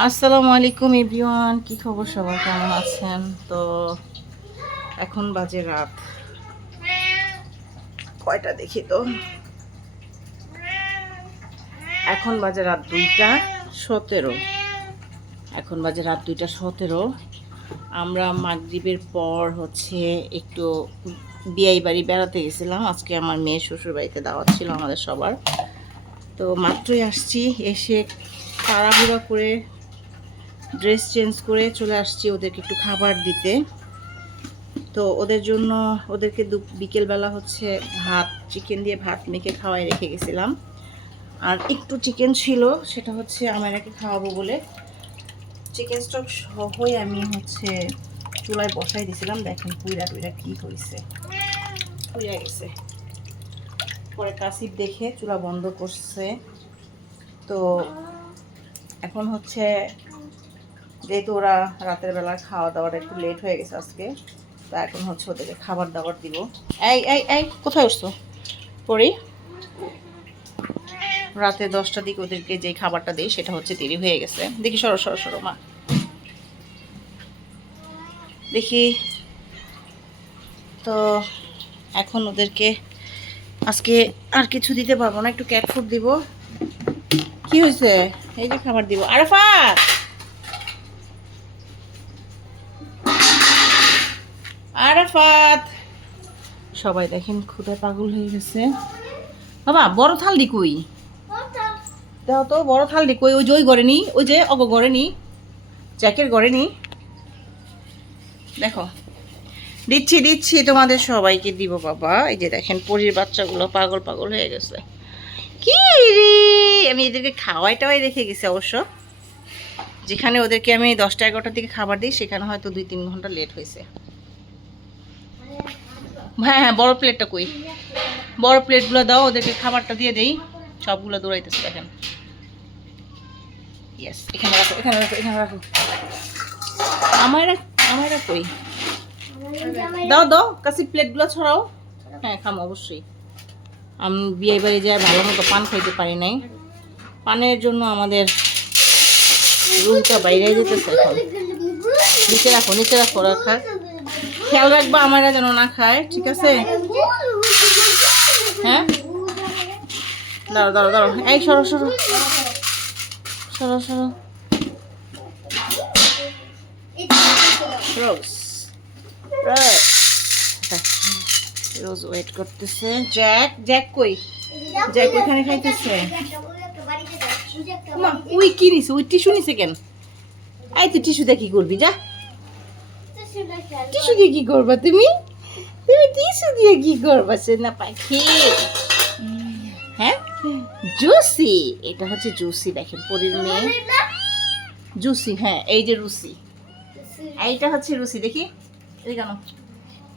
আসসালামু আলাইকুম এভরিওয়ান, কি খবর সবার? কেমন আছেন? তো এখন বাজে রাত। কয়টা দেখি তো? এখন বাজে রাত দুইটা সতেরো। এখন বাজে রাত দুইটা সতেরো। আমরা মাগরিবের পর হচ্ছে একটু বিয়াই বাড়ি বেড়াতে গেছিলাম। আজকে আমার মেয়ে শ্বশুর বাড়িতে দাওয়াত ছিল আমাদের সবার। তো মাত্রই আসছি, এসে তাড়াহুড়া করে ড্রেস চেঞ্জ করে চলে আসছি ওদেরকে একটু খাবার দিতে। তো ওদের জন্য ওদেরকে দু বিকেলবেলা হচ্ছে ভাত চিকেন দিয়ে ভাত মেখে খাওয়াই রেখে গেছিলাম। আর একটু চিকেন ছিল, সেটা হচ্ছে আমাকে খাওয়াবো বলে। চিকেন স্টক সহই আমি হচ্ছে চুলায় বসাই দিয়েছিলাম দেখেন পুইরা টুইরা কী হয়েছে পুইরা গেছে। পরে কাসিব দেখে চুলা বন্ধ করছে। তো এখন হচ্ছে যেহেতু ওরা রাতের বেলা খাওয়া দাওয়াটা একটু লেট হয়ে গেছে আজকে, তো এখন হচ্ছে ওদেরকে খাবার দাবার দিব। এই এই এই, কোথায় উঠছো? পড়ি। রাতে দশটার দিকে ওদেরকে যে খাবারটা দিই, সেটা হচ্ছে দেরি হয়ে গেছে। দেখি সরো সরো সরো, মা। দেখি। তো এখন ওদেরকে আজকে আর কিছু দিতে পারব না, একটু ক্যাট ফুড দিব। কি হয়েছে? এই যে খাবার দিব। আরাফাত! আরাফাত। সবাই দেখেন ক্ষুদা পাগল হয়ে গেছে। বাবা, বড় থাল কই? দাও তো, বড় থাল কই? ওই যে ওই ঘরে নি, ওই যে অগ ঘরে নি, জ্যাকের ঘরে নি। দেখো, দিচ্ছি দিচ্ছি তোমাদের সবাইকে দিব বাবা। এই যে দেখেন, পরির বাচ্চাগুলো পাগল পাগল হয়ে গেছে। কি রে? আমি এদেরকে খাওয়াই টাওয়াই রেখে গেছি অবশ্য। যেখানে ওদেরকে আমি দশটা এগারোটার দিকে খাবার দিই, সেখানে হয়তো দুই তিন ঘণ্টা লেট হয়েছে। হ্যাঁ হ্যাঁ বড় প্লেটটা কই? বড় প্লেটগুলো দাও, ওদেরকে খাবারটা দিয়ে দেই। সবগুলো দৌড়াইতেছে, দেখেন। ইয়েস এখানে রাখো এখানে রাখো এখানে রাখো। আমার দাও দাও প্লেটগুলো ছড়াও। হ্যাঁ খাম, অবশ্যই। ভালো মতো পান খাইতে পারি নাই। পানের জন্য আমাদের রুমটা বাইরে যেতেছে এখন। নিচে রাখো নিচে রাখো রাখা খেয়াল রাখবা, আমারা যেন না খায়, ঠিক আছে? হ্যাঁ? দাঁড়ো দাঁড়ো দাঁড়ো এই, সরো সরো। সরো সরো। রোজ রোজ ওয়েট করতেছে। জ্যাক জ্যাক কই? জ্যাক ওইখানে খাইতেছে। ওই কি টিস্যু কেন? এই তো টিস্যু কি করবি, যা। টিস্যু দিয়ে কি করবা তুমি? তুমি টিস্যু দিয়ে কি করবা সে না পাখি? হ্যাঁ? জুসি এটা হচ্ছে জুসি দেখেন পরির মেয়ে। জুসি হ্যাঁ এই যে রুসি। এইটা হচ্ছে রুসি দেখি। এই কেন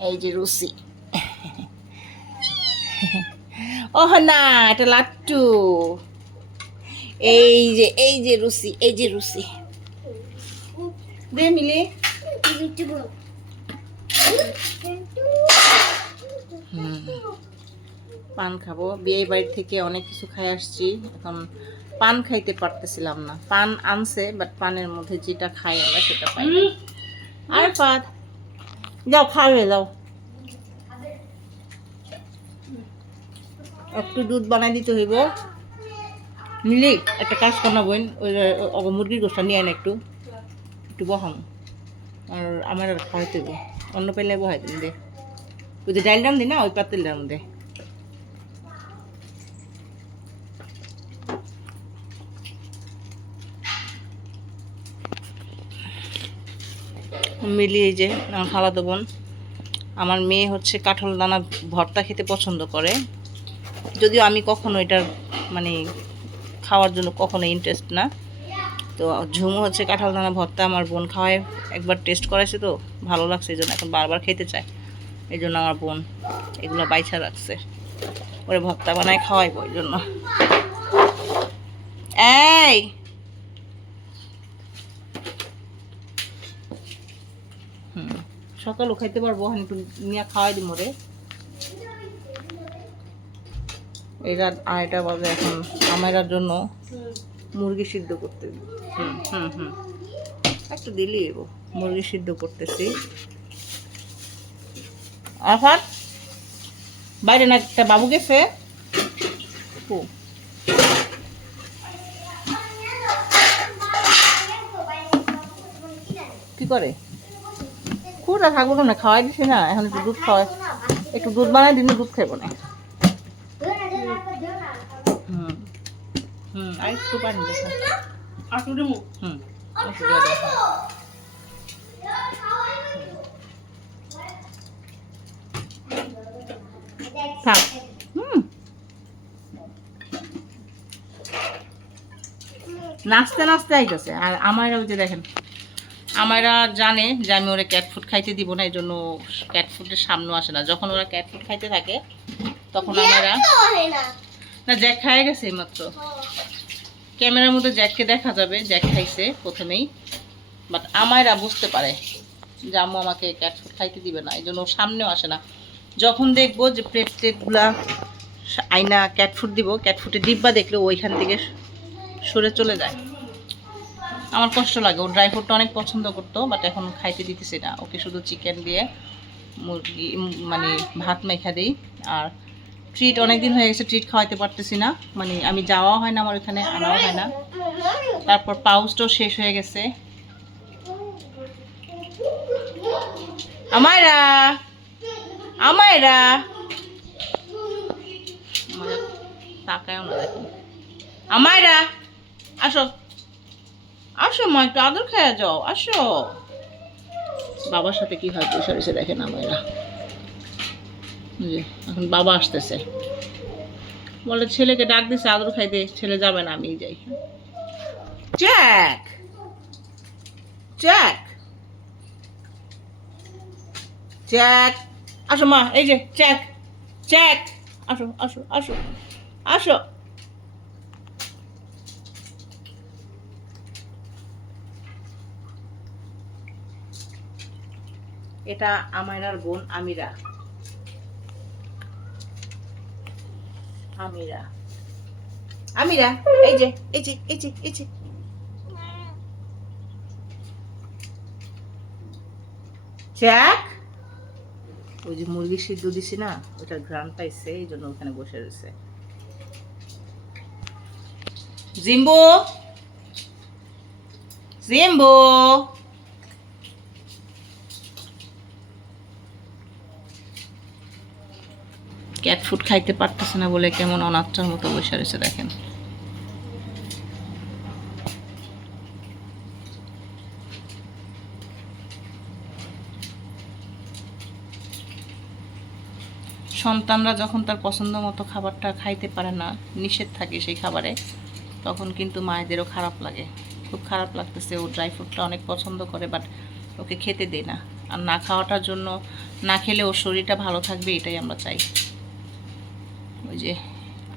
এই যে রুসি। ওহ না এটা লাট্টু। এই যে এই যে রুসি এই যে রুসি। দে মিলে। পান খাব। বিয়ে বাড়ি থেকে অনেক কিছু খাই আসছি। এখন পান খাইতে পারতেছিলাম না। পান আনছে বাট পানের মধ্যে যেটা খাই আমরা সেটা পাই আর পাত যাও, খাবে, যাও। একটু দুধ বানাই দিতে হইব। মিলি একটা কাজ কর ওই মুরগির গোষ্ঠা নিয়ে আন একটু। একটু বহাম। আর আমার আর খাওয়াইতে হইব। অন্য পেলে বহাই দিন দে। ওই যে ডাইল ডাম দি না, ওই পাতিলটার মধ্যে দে। এই যে আমার খালাতো বোন। আমার মেয়ে হচ্ছে কাঁঠাল দানা ভর্তা খেতে পছন্দ করে। যদিও আমি কখনো এটার মানে খাওয়ার জন্য কখনো ইন্টারেস্ট না। তো ঝুমু হচ্ছে কাঁঠাল দানা ভর্তা, আমার বোন খাওয়ায়। একবার টেস্ট করাইছে তো, ভালো লাগছে, এই জন্য এখন বারবার খেতে চায়। এই জন্য আমার বোন এগুলো বাইছা রাখছে। ওরে ভর্তা বানায় খাওয়াইবো ওই জন্য। এই! সকালও খাইতে পারব একটু নিয়ে খাওয়াই দিব রে। এই রাত আড়াইটা বাজে এখন, আমার জন্য। মুরগি সিদ্ধ করতে হুম হুম একটু দিলি এবো মুরগি সিদ্ধ করতেছি। আফার বাইরে না একটা বাবু গেছে। ও, কি করে? কুড়া থাকব না খাওয়াই দিছি না? এখন একটু দুধ খাওয়াই একটু দুধ বানাই দিলে দুধ খাইবো না হুম হুম আর একটু পানি দেখো আসলে দেবো হুম। একটু দিয়ে দাও। থাক। হুম। নাচতে নাচতে আইতেছে। আর আমার ওই যে দেখেন আমারা জানে যে আমি ওরা ক্যাট ফুড খাইতে দিব না এই জন্য ক্যাট ফুডের সামনেও আসে না। যখন ওরা ক্যাট ফুড খাইতে থাকে তখন আমারা না। জ্যাক খাই গেছে এইমাত্র। ক্যামেরার মধ্যে জ্যাককে দেখা যাবে, জ্যাক খাইছে প্রথমেই। বাট আমায়রা বুঝতে পারে যে আম্মু আমাকে ক্যাট ফুড খাইতে দিবে না এই জন্য সামনেও আসে না। যখন দেখব যে প্লেট টেটগুলা আইনা ক্যাট ফুড দিব ক্যাট ফুডের ডিব্বা দেখলে ওইখান থেকে সরে চলে যায়। আমার কষ্ট লাগে, ও ড্রাই ফ্রুটটা অনেক পছন্দ করতো বাট এখন খাইতে দিতেছি না। ওকে শুধু চিকেন দিয়ে মুরগি মানে ভাত মেখা দিই, আর ট্রিট অনেক দিন হয়ে গেছে ট্রিট খাওয়াইতে পারতেছি না। মানে আমি যাওয়াও হয় না, আমার ওখানে আনাও হয় না। তারপর পাউচটাও শেষ হয়ে গেছে। আমায়রা! আমায়রা! তাকায়ও না আমায়রা! আসো। আসো মা, একটু আদর খাইয়া যাও। আসো। বাবার সাথে কি হয় বসে রয়েছে দেখেন আমায়রা। এখন বাবা আসতেছে। বলে ছেলেকে ডাক দিছে, আদর খাইতে, ছেলে যাবে না আমি যাই। জ্যাক জ্যাক জ্যাক আসো মা, এই যে জ্যাক জ্যাক আসো আসো আসো আসো। এটা আমায়রার বোন আমিরা। আমিরা আমিরা এই যে এই যে জ্যাক ওই যে মুরগি সিদ্ধ দিছি না ওটার ঘ্রাণ পাইছে, এই জন্য ওখানে বসে রয়েছে। জিম্বো? জিম্বো? ক্যাট ফুড খাইতে পারতেছে না বলে কেমন অনাথটার মতো বসে রয়েছে দেখেন। সন্তানরা যখন তার পছন্দ মতো খাবারটা খাইতে পারে না, নিষেধ থাকে সেই খাবারে, তখন কিন্তু মায়েদেরও খারাপ লাগে। খুব খারাপ লাগতেছে, ও ড্রাই ফ্রুটটা অনেক পছন্দ করে বাট ওকে খেতে দেয় না। আর না খাওয়াটার জন্য না খেলে ওর শরীরটা ভালো থাকবে, এটাই আমরা চাই। ওই যে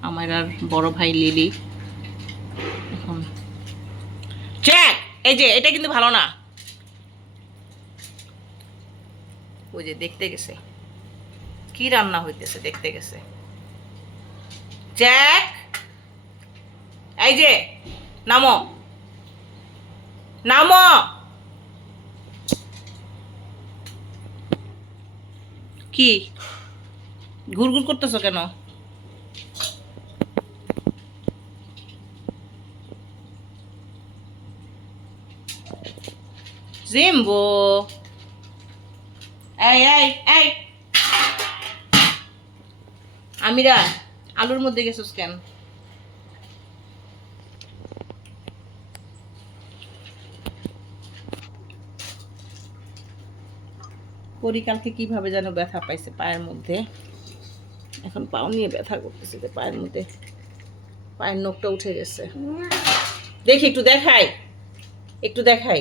আমার আর বড় ভাই লিলি। এখন চ্যাক এই যে এটা কিন্তু ভালো না। ওই যে দেখতে গেছে। কি রান্না হইতেছে দেখতে গেছে। জ্যাক এই যে নামো। নামো! কি? ঘুরঘুর করতেছো কেন? জিম্বো এই এই এই আমিরা আলুর মধ্যে গেছিস কেন? পরিকালকে কীভাবে যেন ব্যথা পাইছে পায়ের মধ্যে? এখন পাও নিয়ে ব্যথা করতেছে যে পায়ের মধ্যে। পায়ের নখটা উঠে গেছে। দেখি, একটু দেখাই। একটু দেখাই।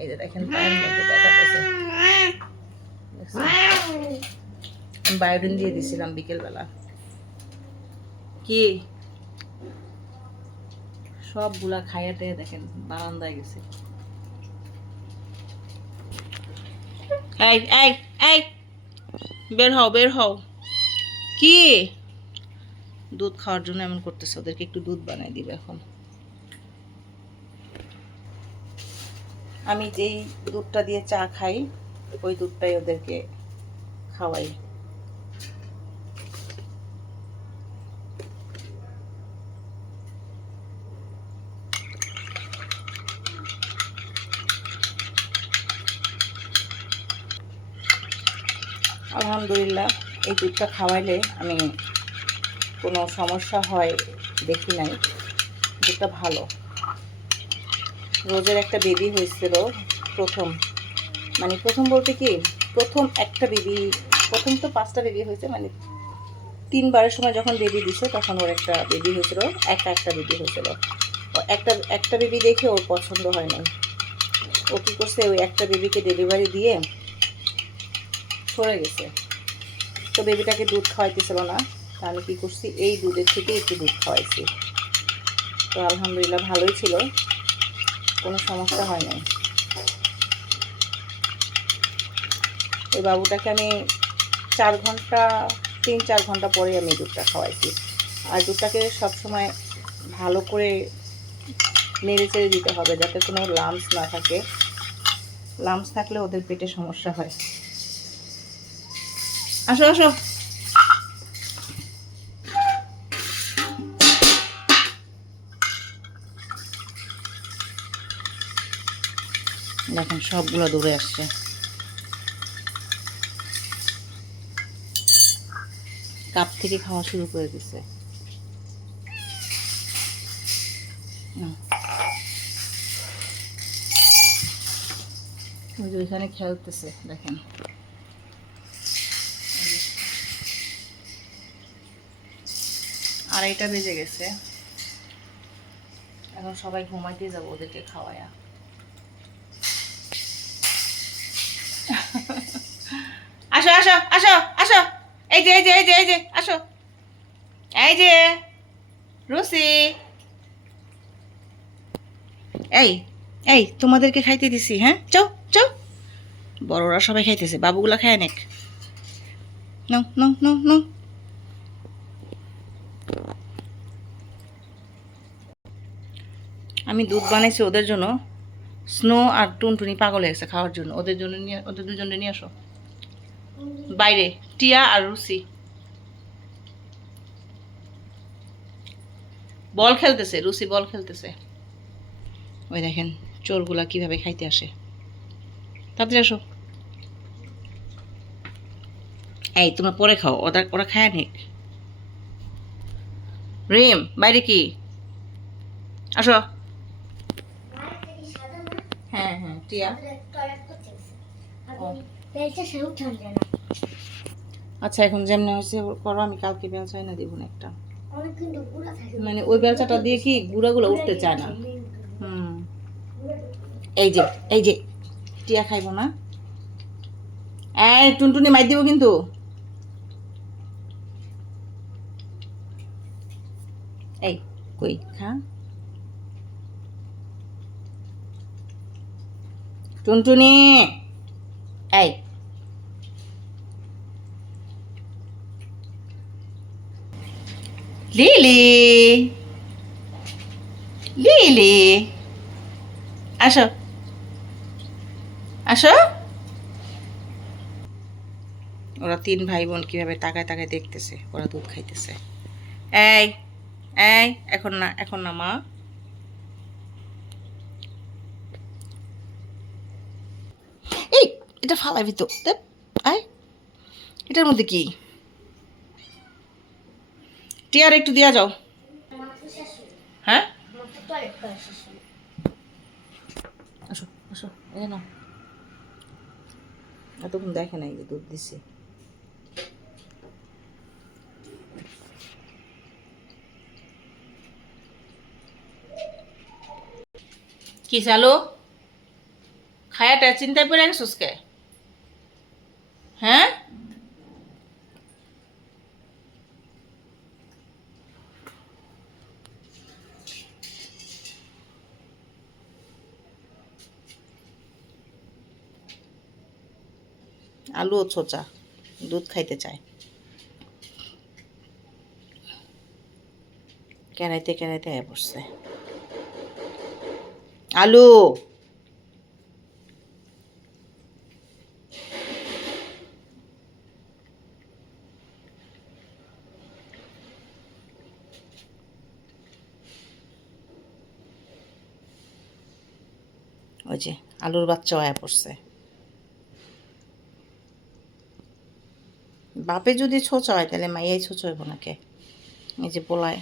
এই যে দেখেন পায়ের মধ্যে ব্যথা পেয়েছে বায়োডিন দিয়ে দিছিলাম বিকেলবেলা। কি? সবগুলা খাইয়াতে দেখেন, বারান্দায় গেছে। এই এই এই, বের হও বের হও। কি? দুধ খাওয়ার জন্য এমন করতেছে, ওদেরকে একটু দুধ বানাই দিবে এখন। আমি যেই দুধটা দিয়ে চা খাই, ওই দুধটাই ওদেরকে খাওয়াই। আলহামদুলিল্লাহ, এই দুধটা খাওয়াইলে আমি কোনো সমস্যা হয় দেখি নাই। দুধটা ভালো। রোজের একটা বেবি হয়েছিল প্রথম। মানে প্রথম বলতে কি, প্রথম একটা বেবি, প্রথম তো পাঁচটা বেবি হয়েছে মানে তিনবারের সময় যখন বেবি দিছে, তখন ওর একটা বেবি হয়েছিল, একটা একটা বেবি হয়েছিল। একটা একটা বেবি দেখে ওর পছন্দ হয় নাই। ও কী করছে, ওই একটা বেবিকে ডেলিভারি দিয়ে সরে গেছে। তো বেবিটাকে দুধ খাওয়াইতেছিল না তা আমি কী করছি, এই দুধের থেকে একটু দুধ খাওয়াইছি। তো আলহামদুলিল্লাহ ভালোই ছিল। কোনো সমস্যা হয় নাই। ওই বাবুটাকে আমি চার ঘণ্টা, তিন, চার ঘণ্টা পরে আমি দুধটা খাওয়াইছি। আর দুধটাকে সবসময় ভালো করে নেড়ে চেড়ে দিতে হবে যাতে কোনো লামস না থাকে। লামস থাকলে ওদের পেটে সমস্যা হয়। আসো আসো। দেখেন, সবগুলো দূরে আসছে। কাপ থেকে খাওয়া শুরু করে দিছে। ওইখানে খেলতেছে, দেখেন। আড়াইটা বেজে গেছে। এখন সবাই ঘুমাইতে যাব ওদেরকে খাওয়ায়া। আসো আসো আসো। এই যে এই যে এই যে এই যে, আসো। এই যে, রুসি। এই এই, তোমাদেরকে খাইতে দিছি হ্যাঁ? চৌ চৌ বড়রা সবাই খাইতেছে, বাবুগুলা খায় অনেক আমি দুধ বানাইছি ওদের জন্য। স্নো আর টুনটুনি পাগল হয়েছে খাওয়ার জন্য। ওদের জন্য নিয়ে, ওদের দুজনে নিয়ে আসো। বাইরে টিয়া আর রুসি। বল খেলতেছে রুসি বল খেলতেছে। ওই দেখেন চোরগুলা কীভাবে খাইতে আসে। তাড়াতাড়ি আসো। এই তোমরা পরে খাও ওরা ওরা খায় নিক রিম বাইরে কি? আসো। হ্যাঁ হ্যাঁ টিয়া। ও। আচ্ছা এখন যেমনি হয়েছে করো আমি কালকে বেলচা এনে দিব না একটা। মানে ওই বেলচাটা দিয়ে কি গুঁড়াগুলো উঠতে চায় না? হুম। এই যে এই যে টিয়া খাইব না। এই টুনটুনি মাই দিব কিন্তু। এই কই খা। টুনটুনি এই। লিলি লিলি আসো আসো ওরা তিন ভাই বোন কীভাবে তাকায় তাকায় দেখতেছে, ওরা দুধ খাইতেছে। এই এই, এখন না এখন না, মা। এই, এটা ফালাবি তো। আয়। এটার মধ্যে কি? টিয়ার একটু দেওয়া যাও। হ্যাঁ? আসো আসো এই না এতক্ষণ দেখে নাই যে দুধ দিছি। কি চালু? খায়াটা চিন্তায় পড়ে গেছিস কে? হ্যাঁ? আলু ছোচা, দুধ খাইতে চায়। কেনাইতে কেনাইতে আয় পড়ছে। আলু! ওই যে, আলুর বাচ্চা হয়ে পড়ছে। বাপে যদি ছোচা হয় তাহলে মাইয়াই ছোচা হইব নাকে? এই যে পোলায়।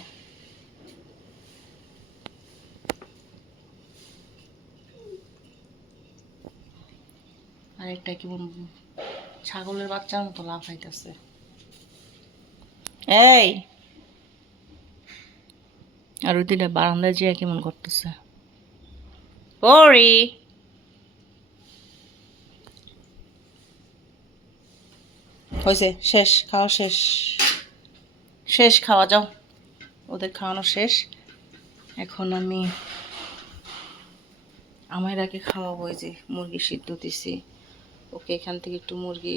আরেকটা কি বলব? ছাগলের বাচ্চার মতো লাফাইতেছে এই! আর ওই বারান্দায় যেয়ে কেমন করতেছে? ওরি! হয়েছে, শেষ, খাওয়া শেষ। শেষ খাওয়া, যাও। ওদের খাওয়ানো শেষ। এখন আমি আমায়রাকে খাওয়াবো, এই যে মুরগি সিদ্ধ দিছি। ওকে এখান থেকে একটু মুরগি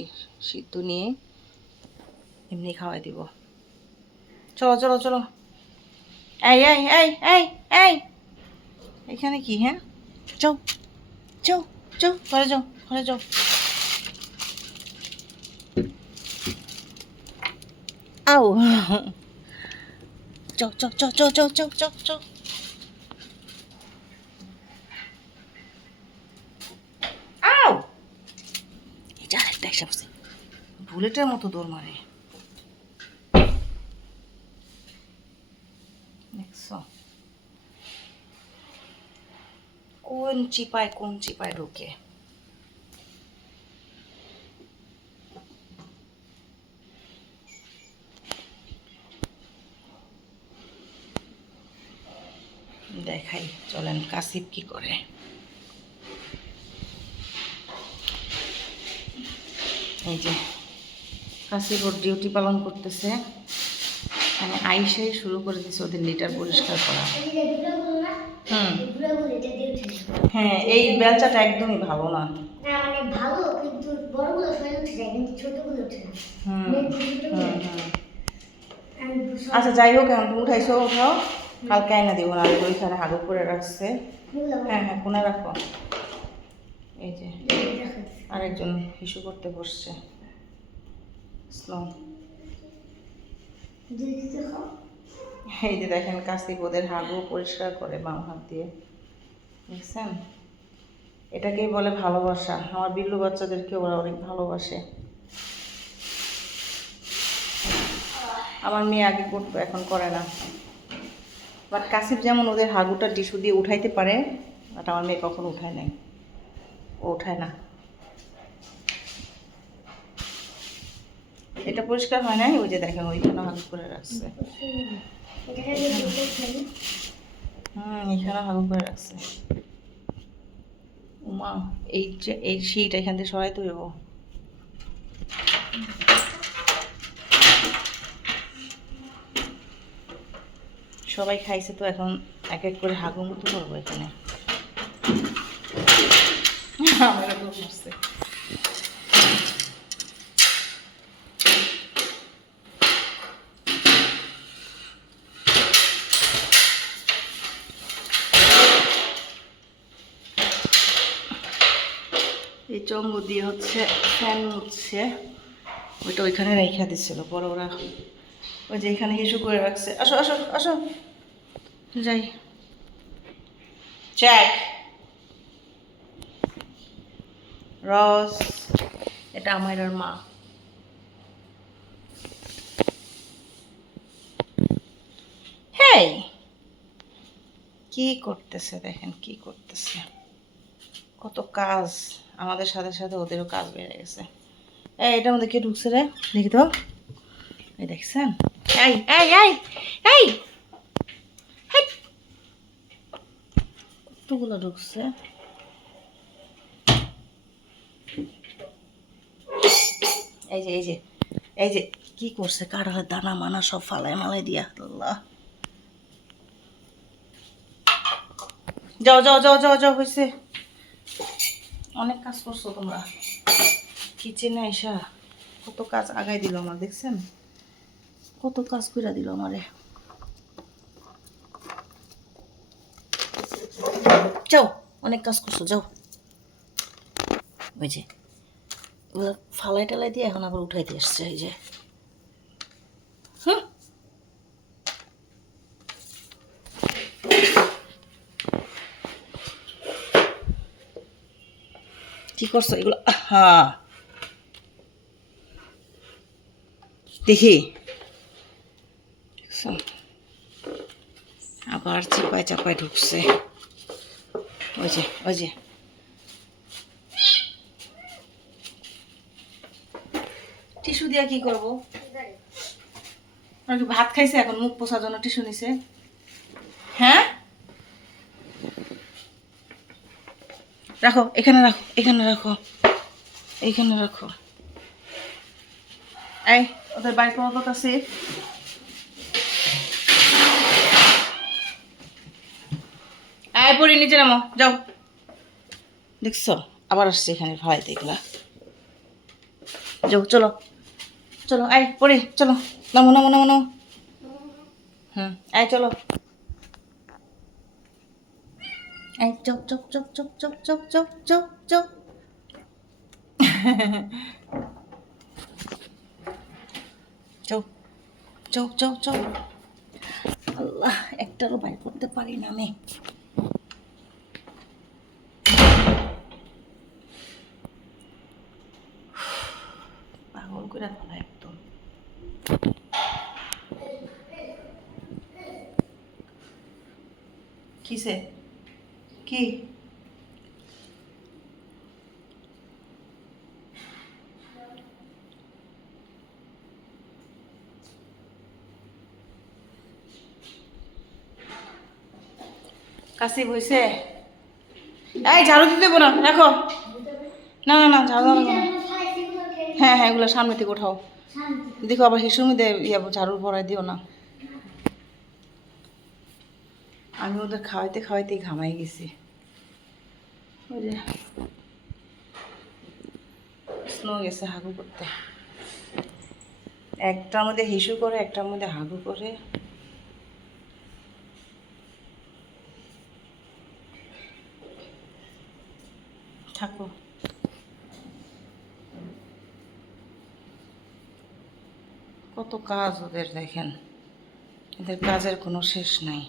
সিদ্ধ নিয়ে এমনি খাওয়াই দিব। চলো চলো চলো। এই এই এই এই এই। এখানে কি হ্যাঁ? যাও যাও যাও, ঘরে যাও ঘরে যাও। আও যাও যাও যাও যাও যাও যাও যাও যাও আও এই যে আরেকটা এসে বসে। বুলেটের মতো দৌড় মারে। কোন চিপায় কোন চিপায় ঢোকে? দেখাই চলেন কাসিব কি করে। এই যে কাসিব ওর ডিউটি পালন করতেছে। মানে আইসাই শুরু করে দিছে ওদের লিটার পরিষ্কার করা। হুম। হ্যাঁ এই বেলচাটা একদমই ভালো না। মানে ভালো কিন্তু বড়গুলো উঠে যায় কিন্তু ছোটগুলো ওঠে না হুম হুম হুম। আচ্ছা যাই হোক এখন উঠাইছো উঠাও। কালকে আইনা দিব না ওইখানে হাগু করে রাখছে। হ্যাঁ হ্যাঁ কোনা রাখো? এই যে আরেকজন হিসু করতে বসছে। এই যে দেখেন কাশিপ ওদের হাগু পরিষ্কার করে বাম হাত দিয়ে। দেখছেন? এটাকেই বলে ভালোবাসা। আমার বিল্লু বাচ্চাদেরকে ওরা অনেক ভালোবাসে। আমার মেয়ে আগে করতো এখন করে না। বাট কাশিপ যেমন ওদের হাগুটা টিস্যু দিয়ে উঠাইতে পারে বাট আমার মেয়ে কখনো উঠায় নাই। ও উঠায় না। এটা পরিষ্কার হয় নাই? ওই যে দেখেন, ওইখানে হাগু করে রাখছে। হুম, এখানে হাগু করে রাখছে। উমা, এই যে, এই শীট এখান থেকে সরাই তো সবাই খাইছে তো এখন এক এক করে হাগু মতো করব এখানে। আমার তো মরছে। এই চঙ্গু দিয়ে হচ্ছে ফ্যান মুছছে। ওইটা ওইখানে রেখে দিচ্ছিল পরে ওরা ওই যে এখানে হিসু করে রাখছে। আসো আসো আসো। যাই। চেক রস এটা আমার আর মা। হেই কি করতেছে দেখেন, কি করতেছে? কত কাজ। আমাদের সাথে সাথে ওদেরও কাজ বেড়ে গেছে। এই, এটার মধ্যে কে ঢুকছে রে? দেখি তো। এই দেখছেন? এই এই এই এই! কতগুলো ঢুকছে। এই যে এই যে এই যে, কি করছে? কাঁঠালের দানা মানা সব ফালাই মালাই দিয়া? আল্লাহ। যাও যাও যাও যাও যাও হয়েছে অনেক কাজ করছ তোমরা। কিচেনে আইসা কত কাজ আগাই দিল আমার, দেখছেন? কত কাজ কইরা দিল আমারে। যাও, অনেক কাজ করছ, যাও। ওই যে ফালাই টালাই দিয়ে এখন আবার উঠাইতে এসছে এই যে। হুম। কি করছ এগুলো? হ্যাঁ দেখি। আবার চিপায় চাপায় ঢুকছে। ওই যে ওই যে। টিস্যু কি করব? ভাত খাইছে এখন? মুখ পোষার জন্য টিস্যু নিছে। হ্যাঁ? রাখো, এখানে রাখো এখানে রাখো এইখানে রাখো। এই, ওদের বাইক করার কথা সেফ আয় পড়ি নিচে নামো। যাও। দেখছ? আবার আসছে এখানে ভাই, দেখলা? যাও, চলো। চলো আয় পড়ি চলো। নামো নামো নামো নামো। হুম আয় চলো। আয় চপ চপ চপ চপ চপ চপ চপ চপ। চপ চপ চপ চপ। আল্লাহ, একটারও বাইর করতে পারি না আমি পাগল করে ফেলা একদম কিসে কি কাশি বইছে এই ঝাড়ু দিতে দেবো না, রাখো। না না না, ঝাড়ু না। হ্যাঁ হ্যাঁ এগুলো সামনে থেকে উঠাও দেখো আবার হিসুর মধ্যে ইয়ে ঝাড়ু ভরাই দিও না। আমি ওদের খাওয়াইতে খাওয়াইতে ঘামাই গেছি। ওই স্নো গেছে হাগু করতে। একটার মধ্যে হিসু করে, একটার মধ্যে হাগু করে। থাকো। কত কাজ ওদের দেখেন। এদের কাজের কোনো শেষ নাই।